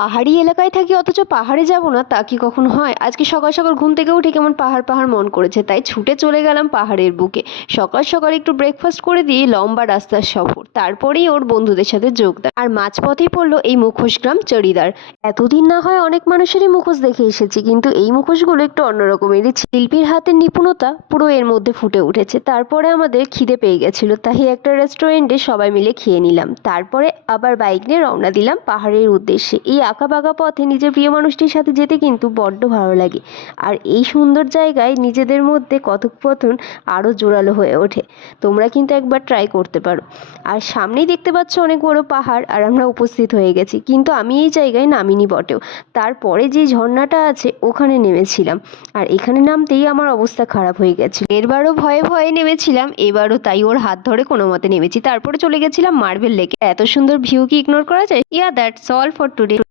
পাহাড়ি এলাকায় থাকি অথচ পাহাড়ে যাব না তা কি কখনো হয়? আজকে সকাল সকাল ঘুম থেকে উঠে কেমন পাহাড় পাহাড় মন করেছে, তাই ছুটে চলে গেলাম পাহাড়ের বুকে। সকাল সকাল একটু ব্রেকফাস্ট করে দিয়ে লম্বা রাস্তার সফর, তারপরেই ওর বন্ধুদের সাথে যোগদান। আর মাঝপথেই পড়লো এই মুখোশ গ্রাম চড়িদার। এতদিন না হয় অনেক মানুষেরই মুখোশ দেখে এসেছি, কিন্তু এই মুখোশগুলো একটু অন্যরকমেরই। শিল্পীর হাতের নিপুণতা পুরো এর মধ্যে ফুটে উঠেছে। তারপরে আমাদের খিদে পেয়ে গেছিল, তাই একটা রেস্টুরেন্টে সবাই মিলে খেয়ে নিলাম। তারপরে আবার বাইক নিয়ে রওনা দিলাম পাহাড়ের উদ্দেশ্যে। এই আঁকা বাঁকা পথে নিজের প্রিয় মানুষটির সাথে যেতে কিন্তু বড্ড ভালো লাগে। আর এই সুন্দর জায়গায় নিজেদের মধ্যে কথোপকথন আরও জোরালো হয়ে ওঠে। তোমরা কিন্তু একবার ট্রাই করতে পারো। আর সামনেই দেখতে পাচ্ছ অনেক বড় পাহাড়, আর আমরা উপস্থিত হয়ে গেছি, কিন্তু আমি এই জায়গায় নামিনি বটেও। তারপরে যে ঝর্ণাটা আছে ওখানে নেমেছিলাম, আর এখানে নামতেই আমার অবস্থা খারাপ হয়ে গেছে। এরবারও ভয়ে ভয়ে নেমেছিলাম, এবারও তাই ওর হাত ধরে কোনো মতে নেমেছি। তারপরে চলে গেছিলাম মার্বেল লেকে। এত সুন্দর ভিউ কি ইগনোর করা যায়? That's all for today.